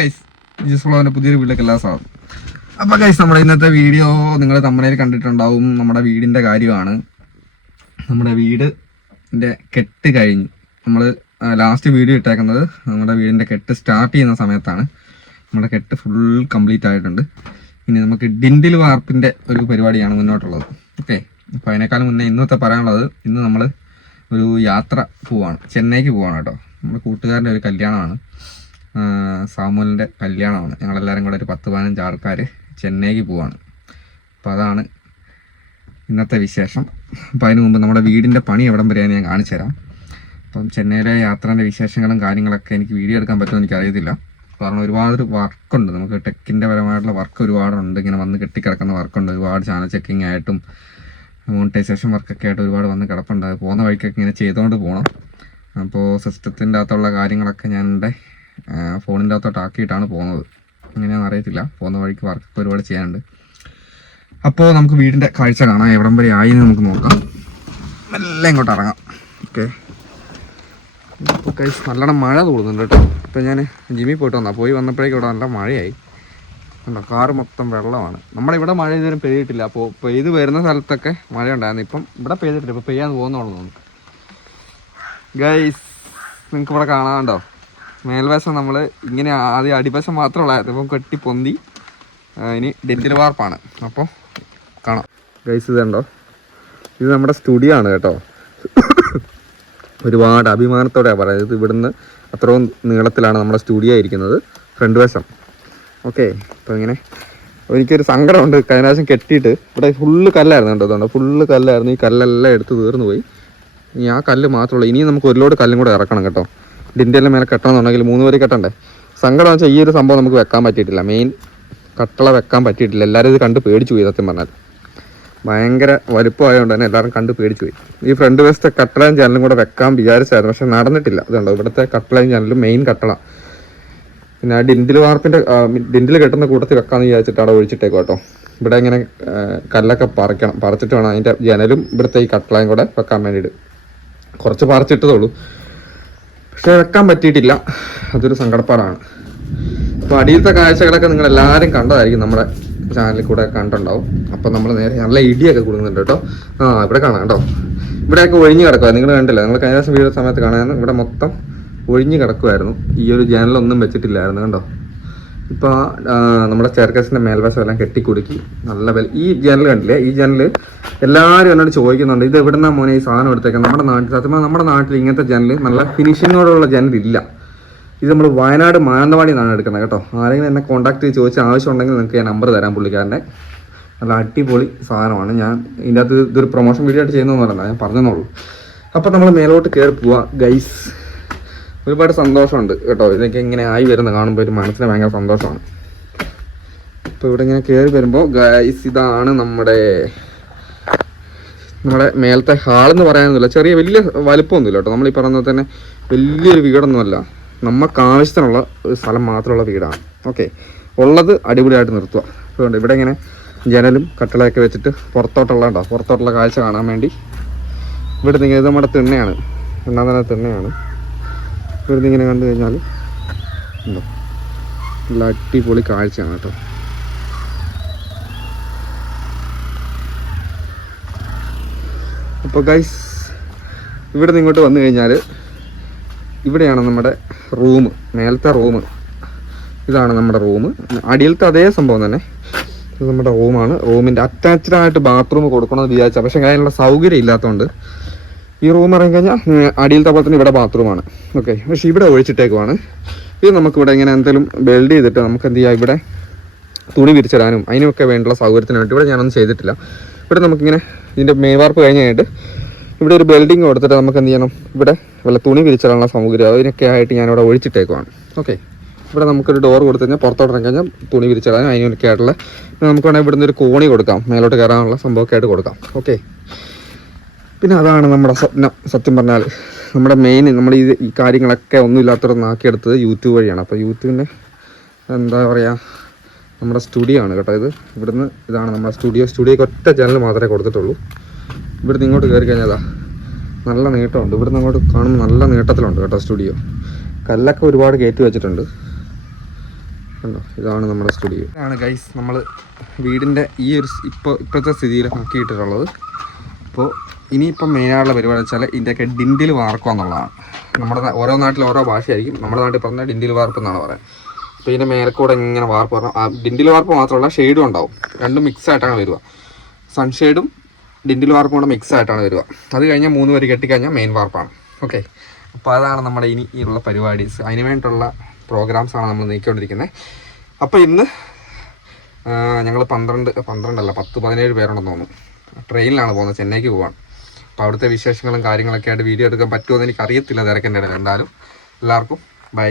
Guys ജിസ്ഫ്ലോവിന്റെ പുതിയൊരു വീട്ടിലേക്ക് എല്ലാ സാധനം. അപ്പൊ ഗൈസ് നമ്മുടെ ഇന്നത്തെ വീഡിയോ നിങ്ങൾ തമ്മനയിൽ കണ്ടിട്ടുണ്ടാവും. നമ്മുടെ വീടിന്റെ കാര്യമാണ്. നമ്മുടെ വീടിന്റെ കെട്ട് കഴിഞ്ഞു നമ്മൾ ലാസ്റ്റ് വീഡിയോ ഇട്ടേക്കുന്നത് നമ്മുടെ വീടിന്റെ കെട്ട് സ്റ്റാർട്ട് ചെയ്യുന്ന സമയത്താണ്. നമ്മുടെ കെട്ട് ഫുൾ കംപ്ലീറ്റ് ആയിട്ടുണ്ട്. ഇനി നമുക്ക് ഡിൻഡിൽ വാർപ്പിന്റെ ഒരു പരിപാടിയാണ് മുന്നോട്ടുള്ളത്. ഓക്കെ അപ്പൊ അതിനേക്കാളും മുന്നേ ഇന്നത്തെ പറയാനുള്ളത് ഇന്ന് നമ്മൾ ഒരു യാത്ര പോവാണ്. ചെന്നൈക്ക് പോവാണ് കേട്ടോ. നമ്മുടെ കൂട്ടുകാരന്റെ ഒരു കല്യാണമാണ്. ആ, സാമുവലിന്റെ കല്യാണമാണ്. ഞങ്ങളെല്ലാവരും കൂടെ ഒരു പത്ത് പതിനഞ്ച് ആൾക്കാർ ചെന്നൈക്ക് പോവാണ്. അപ്പോൾ അതാണ് ഇന്നത്തെ വിശേഷം. അപ്പോൾ അതിന് മുമ്പ് നമ്മുടെ വീടിന്റെ പണി എവിടം വരെയാണ് ഞാൻ കാണിച്ചു തരാം. അപ്പം ചെന്നൈയിലെ യാത്രേന്റെ വിശേഷങ്ങളും കാര്യങ്ങളൊക്കെ എനിക്ക് വീഡിയോ എടുക്കാൻ പറ്റുമെന്ന് എനിക്കറിയത്തില്ല. കാരണം ഒരുപാട് വർക്കുണ്ട്. നമുക്ക് ടെക്കിന്റെ പരമായിട്ടുള്ള വർക്ക് ഒരുപാടുണ്ട്. ഇങ്ങനെ വന്ന് കെട്ടിക്കിടക്കുന്ന വർക്കുണ്ട്. ഒരുപാട് ചാനൽ ചെക്കിംഗ് ആയിട്ടും മോണിറ്റൈസേഷൻ വർക്കൊക്കെ ആയിട്ട് ഒരുപാട് വന്ന് കിടപ്പുണ്ട്. പോകുന്ന വഴിക്കൊക്കെ ഇങ്ങനെ ചെയ്തുകൊണ്ട് പോകണം അപ്പോൾ സിസ്റ്റത്തിന്റെ അകത്തുള്ള കാര്യങ്ങളൊക്കെ ഞാൻ എന്റെ ഫോണിന്റെ അകത്തോട്ട് ആക്കിയിട്ടാണ് പോകുന്നത്. എങ്ങനെയാണെന്ന് അറിയത്തില്ല. പോകുന്ന വഴിക്ക് വർക്കൊക്കെ ഒരുപാട് ചെയ്യാനുണ്ട്. അപ്പോൾ നമുക്ക് വീടിന്റെ കാഴ്ച കാണാം. എവിടം വരെ ആയി എന്ന് നമുക്ക് നോക്കാം. നല്ല ഇങ്ങോട്ട് ഇറങ്ങാം. ഓക്കെ. കൈസ് നല്ലോണം മഴ തോന്നുന്നുണ്ട് കേട്ടോ. ഇപ്പം ഞാൻ ജിമ്മിൽ പോയിട്ട് വന്നാൽ പോയി വന്നപ്പോഴേക്കും ഇവിടെ നല്ല മഴയായി. കണ്ടോ കാറ് മൊത്തം വെള്ളമാണ്. നമ്മുടെ ഇവിടെ മഴ ഇതുവരെ പെയ്തിട്ടില്ല. അപ്പോൾ പെയ്ത് വരുന്ന സ്ഥലത്തൊക്കെ മഴ ഉണ്ടായിരുന്നു. ഇപ്പം ഇവിടെ പെയ്തിട്ടില്ല. ഇപ്പോൾ പെയ്യാൻ പോകുന്നതാണെന്ന് തോന്നുന്നു ഗൈസ് നിങ്ങൾക്ക് ഇവിടെ കാണാണ്ടോ മേൽവശം നമ്മൾ ഇങ്ങനെ ആദ്യം അടിവശം മാത്രമുള്ളായിരുന്നു ഇപ്പം കെട്ടി പൊന്തി ഇനി ഡെന്റിൽ വാർപ്പാണ്. അപ്പോൾ കാണാം. ഗൈസ് ഇതുണ്ടോ ഇത് നമ്മുടെ സ്റ്റുഡിയോ ആണ് കേട്ടോ. ഒരുപാട് അഭിമാനത്തോടെയാണ് പറയുന്നത്. ഇവിടുന്ന് അത്രയും നീളത്തിലാണ് നമ്മുടെ സ്റ്റുഡിയോ ആയിരിക്കുന്നത് ഫ്രണ്ട് വശം. ഓക്കെ അപ്പോൾ ഇങ്ങനെ എനിക്കൊരു സങ്കടമുണ്ട്. കഴിഞ്ഞ പ്രാവശ്യം കെട്ടിയിട്ട് ഇവിടെ ഫുള്ള് കല്ലായിരുന്നു കേട്ടോ. അതുകൊണ്ട് ഫുള്ള് കല്ലായിരുന്നു. ഈ കല്ലെല്ലാം എടുത്ത് തീർന്നു പോയി. ഇനി ആ കല്ല് മാത്രമുള്ളൂ ഇനിയും നമുക്ക് ഒരു ലോഡ് കല്ലും കൂടെ ഇറക്കണം കേട്ടോ. ഡിന്റെ മേലെ കെട്ടണമെന്നുണ്ടെങ്കിൽ മൂന്ന് വരി കെട്ടണ്ടേ? സങ്കടം വെച്ചാൽ ഈ ഒരു സംഭവം നമുക്ക് വെക്കാൻ പറ്റിയിട്ടില്ല. മെയിൻ കട്ടള വെക്കാൻ പറ്റിയിട്ടില്ല. എല്ലാവരും ഇത് കണ്ട് പേടിച്ചു പോയി സത്യം പറഞ്ഞാൽ. ഭയങ്കര വലുപ്പമായതുകൊണ്ട് തന്നെ എല്ലാവരും കണ്ട് പേടിച്ചു പോയി. ഈ ഫ്രണ്ട് വശത്തെ കട്ടളയും ചാനലും കൂടെ വെക്കാൻ വിചാരിച്ചായിരുന്നു പക്ഷെ നടന്നിട്ടില്ല. അതുകൊണ്ട് ഇവിടുത്തെ കട്ടളയും ചാനലും മെയിൻ കട്ടള. പിന്നെ ആ ഡിൻഡിൽ വാർപ്പിന്റെ ഡിൻഡിൽ കെട്ടുന്ന കൂട്ടത്തിൽ വെക്കാമെന്ന് വിചാരിച്ചിട്ട് അവിടെ ഒഴിച്ചിട്ടേക്കും കേട്ടോ. ഇവിടെ ഇങ്ങനെ കല്ലൊക്കെ പറിക്കണം പറിച്ചിട്ട് വേണം. അതിന്റെ ജനലും ഇവിടുത്തെ ഈ കട്ടളയും കൂടെ വെക്കാൻ വേണ്ടിയിട്ട്. കുറച്ച് പറിച്ചിട്ടതുള്ളൂ പക്ഷെ വെക്കാൻ പറ്റിയിട്ടില്ല. അതൊരു സങ്കടപ്പാടാണ്. അപ്പോൾ അടിയിലത്തെ കാഴ്ചകളൊക്കെ നിങ്ങൾ എല്ലാവരും കണ്ടതായിരിക്കും നമ്മുടെ ചാനലിൽ കൂടെ കണ്ടുണ്ടാവും അപ്പം നമ്മൾ നേരെ നല്ല ഇടിയൊക്കെ കൊടുക്കുന്നുണ്ട് കേട്ടോ. ആ ഇവിടെ കാണാം കേട്ടോ. ഇവിടെയൊക്കെ ഒഴിഞ്ഞ് കിടക്കുക നിങ്ങൾ കണ്ടില്ല? നിങ്ങൾ കഴിഞ്ഞ ദിവസം വീഡിയോ സമയത്ത് കാണാൻ ഇവിടെ മൊത്തം ഒഴിഞ്ഞ് കിടക്കുമായിരുന്നു ഈ ഒരു ജനലൊന്നും വെച്ചിട്ടില്ലായിരുന്നു കണ്ടോ? ഇപ്പോൾ നമ്മുടെ ചെയർക്കേസിന്റെ മേൽവശം എല്ലാം കെട്ടിക്കുടുക്കി. നല്ല വില ഈ ജനൽ കണ്ടില്ലേ? ഈ ജനൽ എല്ലാവരും എന്നോട് ചോദിക്കുന്നുണ്ട് ഇത് എവിടെ എവിടുന്നാ മോനെ ഈ സാധനം എടുത്തേക്കാം നമ്മുടെ നാട്ടിൽ സത്യം നമ്മുടെ നാട്ടിൽ ഇങ്ങനത്തെ ജനൽ നല്ല ഫിനിഷിങ്ങോടുള്ള ജനൽ ഇല്ല ഇത് നമ്മൾ വയനാട് മാനന്തവാടി നിന്നാണ് എടുക്കുന്നത് കേട്ടോ. ആരെങ്കിലും എന്നെ കോൺടാക്ട് ചെയ്ത് ചോദിച്ച ആവശ്യം ഉണ്ടെങ്കിൽ നിങ്ങൾക്ക് ഞാൻ നമ്പർ തരാം പുള്ളിക്കാരന്റെ നല്ല അടിപൊളി സാധനമാണ്. ഞാൻ ഇതിന്റെ അകത്ത് ഇതൊരു പ്രൊമോഷൻ വീഡിയോ ആയിട്ട് ചെയ്യുന്നതെന്ന് പറഞ്ഞാൽ ഞാൻ പറഞ്ഞെന്നുള്ളൂ അപ്പോൾ നമ്മൾ മേലോട്ട് കയറി പോവാ ഗൈസ് ഒരുപാട് സന്തോഷമുണ്ട് കേട്ടോ. ഇതൊക്കെ ഇങ്ങനെ ആയി വരുന്ന കാണുമ്പോൾ ഒരു മനസ്സിന് ഭയങ്കര സന്തോഷമാണ്. ഇപ്പോൾ ഇവിടെ ഇങ്ങനെ കയറി വരുമ്പോൾ ഗൈസ് ഇതാണ് നമ്മുടെ നമ്മുടെ മേലത്തെ എന്ന് പറയാനൊന്നുമില്ല. ചെറിയ വലിയ വലുപ്പമൊന്നുമില്ല കേട്ടോ. നമ്മൾ ഈ പറഞ്ഞ തന്നെ വലിയൊരു വീടൊന്നുമല്ല. നമുക്ക് ആവശ്യത്തിനുള്ള ഒരു സ്ഥലം മാത്രമുള്ള വീടാണ്. ഓക്കെ ഉള്ളത് അടിപൊളിയായിട്ട് നിർത്തുക അതുകൊണ്ട് ഇവിടെ ഇങ്ങനെ ജനലും കട്ടളയൊക്കെ വെച്ചിട്ട് പുറത്തോട്ടുള്ള ഉണ്ടോ പുറത്തോട്ടുള്ള കാഴ്ച കാണാൻ വേണ്ടി. ഇവിടെ നിങ്ങൾ ഇത് നമ്മുടെ തിണ്ണയാണ്. രണ്ടാം തന്നെ തിണ്ണയാണ്. ഇവിടുന്ന് ഇങ്ങനെ കണ്ടു കഴിഞ്ഞാൽ ഉണ്ടോ? നല്ല അടിപൊളി കാഴ്ചയാണ് കേട്ടോ. അപ്പോൾ ഗൈസ് ഇവിടെ നിന്ന് ഇങ്ങോട്ട് വന്നു കഴിഞ്ഞാൽ ഇവിടെയാണ് നമ്മുടെ റൂം മേലത്തെ റൂം. ഇതാണ് നമ്മുടെ റൂം. അടിയിലത്തെ അതേ സംഭവം തന്നെ. ഇത് നമ്മുടെ റൂമാണ്. റൂമിന്റെ അറ്റാച്ച്ഡ് ആയിട്ട് ബാത്റൂം കൊടുക്കണമെന്ന് വിചാരിച്ചാൽ പക്ഷേ അതിനുള്ള സൗകര്യം ഇല്ലാത്തതുകൊണ്ട് ഈ റൂം ഇറങ്ങി കഴിഞ്ഞാൽ അടിയിലത്തെ പോലെ തന്നെ ഇവിടെ ബാത്റൂമാണ് ഓക്കെ പക്ഷെ ഇവിടെ ഒഴിച്ചിട്ടേക്കുവാണ്. ഇത് നമുക്കിവിടെ ഇങ്ങനെ എന്തെങ്കിലും ബിൽഡ് ചെയ്തിട്ട് നമുക്ക് എന്ത് ചെയ്യാം? ഇവിടെ തുണി വിരിച്ചിടാനും അതിനൊക്കെ വേണ്ടിയുള്ള സൗകര്യത്തിന് വേണ്ടി ഇവിടെ ഞാനൊന്നും ചെയ്തിട്ടില്ല. ഇവിടെ നമുക്കിങ്ങനെ ഇതിന്റെ മേവാർപ്പ് കഴിഞ്ഞ് കഴിഞ്ഞിട്ട് ഇവിടെ ഒരു ബിൽഡിംഗ് കൊടുത്തിട്ട് നമുക്ക് എന്ത് ചെയ്യണം? ഇവിടെ വല്ല തുണി വിരിച്ചിടാനുള്ള സൗകര്യം അതിനൊക്കെ ആയിട്ട് ഞാനിവിടെ ഒഴിച്ചിട്ടേക്കുവാണ്. ഓക്കെ ഇവിടെ നമുക്കൊരു ഡോർ കൊടുത്തു കഴിഞ്ഞാൽ പുറത്തോട്ട് ഇറങ്ങി കഴിഞ്ഞാൽ തുണി വിരിച്ചിടാനും അതിനൊക്കെ ആയിട്ടുള്ള നമുക്ക് വേണമെങ്കിൽ ഇവിടുന്ന് ഒരു കോണി കൊടുക്കാം. മേലോട്ട് കയറാനുള്ള സംഭവമൊക്കെ ആയിട്ട് കൊടുക്കാം. ഓക്കെ പിന്നെ അതാണ് നമ്മുടെ സ്വപ്നം. സത്യം പറഞ്ഞാൽ നമ്മുടെ മെയിൻ നമ്മൾ ഈ ഈ കാര്യങ്ങളൊക്കെ ഒന്നും ഇല്ലാത്തവരൊന്നും ആക്കിയെടുത്തത് യൂട്യൂബ് വഴിയാണ്. അപ്പോൾ യൂട്യൂബിന്റെ എന്താ പറയുക നമ്മുടെ സ്റ്റുഡിയോ ആണ് കേട്ടോ ഇത്. ഇവിടുന്ന് ഇതാണ് നമ്മുടെ സ്റ്റുഡിയോ സ്റ്റുഡിയോക്ക് ഒറ്റ ചാനൽ മാത്രമേ കൊടുത്തിട്ടുള്ളൂ. ഇവിടുന്ന് ഇങ്ങോട്ട് കയറി കഴിഞ്ഞാൽ നല്ല നീട്ടമുണ്ട്. ഇവിടുന്ന് അങ്ങോട്ട് കാണുമ്പോൾ നല്ല നീട്ടത്തിലുണ്ട് കേട്ടോ സ്റ്റുഡിയോ കല്ലൊക്കെ ഒരുപാട് കയറ്റി വെച്ചിട്ടുണ്ട്. കണ്ടോ? ഇതാണ് നമ്മുടെ സ്റ്റുഡിയോ ഇതാണ് ഗൈസ് നമ്മൾ വീടിന്റെ ഈ ഒരു ഇപ്പോൾ ഇപ്പോഴത്തെ സ്ഥിതിയിൽ നോക്കിയിട്ടിട്ടുള്ളത് അപ്പോൾ ഇനിയിപ്പം മെയിനായിട്ടുള്ള പരിപാടി വെച്ചാൽ ഇതിന്റെയൊക്കെ ഡിൻഡിൽ വാർക്കുക എന്നുള്ളതാണ് നമ്മുടെ ഓരോ നാട്ടിൽ ഓരോ ഭാഷയായിരിക്കും. നമ്മുടെ നാട്ടിൽ പറഞ്ഞാൽ ഡിൻഡിൽ വാർപ്പ് എന്നാണ് പറയുന്നത്. അപ്പോൾ ഇതിന്റെ മേലക്കൂടെ ഇങ്ങനെ വാർപ്പ് പറഞ്ഞാൽ ഡിൻഡിൽ വാർപ്പ് മാത്രമല്ല ഷെയ്ഡും ഉണ്ടാവും. രണ്ടും മിക്സ് ആയിട്ടാണ് വരിക. സൺഷെയ്ഡും ഡിൻഡിൽ വാർപ്പും കൂടെ മിക്സ് ആയിട്ടാണ് വരിക. അത് കഴിഞ്ഞാൽ മൂന്ന് വരി കെട്ടിക്കഴിഞ്ഞാൽ മെയിൻ വാർപ്പാണ്. ഓക്കെ അപ്പോൾ അതാണ് നമ്മുടെ ഇനി ഉള്ള പരിപാടീസ്. അതിന് വേണ്ടിയിട്ടുള്ള പ്രോഗ്രാംസാണ് നമ്മൾ നീക്കിക്കൊണ്ടിരിക്കുന്നത് അപ്പോൾ ഇന്ന് ഞങ്ങൾ പന്ത്രണ്ട് പന്ത്രണ്ടല്ല പത്ത് പതിനേഴ് പേരുണ്ടെന്ന് തോന്നുന്നു. ട്രെയിനിലാണ് പോകുന്നത്. ചെന്നൈക്ക് പോവാണ്. അപ്പോൾ അവിടുത്തെ വിശേഷങ്ങളും കാര്യങ്ങളൊക്കെ ആയിട്ട് വീഡിയോ എടുക്കാൻ പറ്റുമോ എന്ന് എനിക്കറിയത്തില്ല തിരക്കിന്റെ ഇടയിൽ. എന്തായാലും എല്ലാവർക്കും ബൈ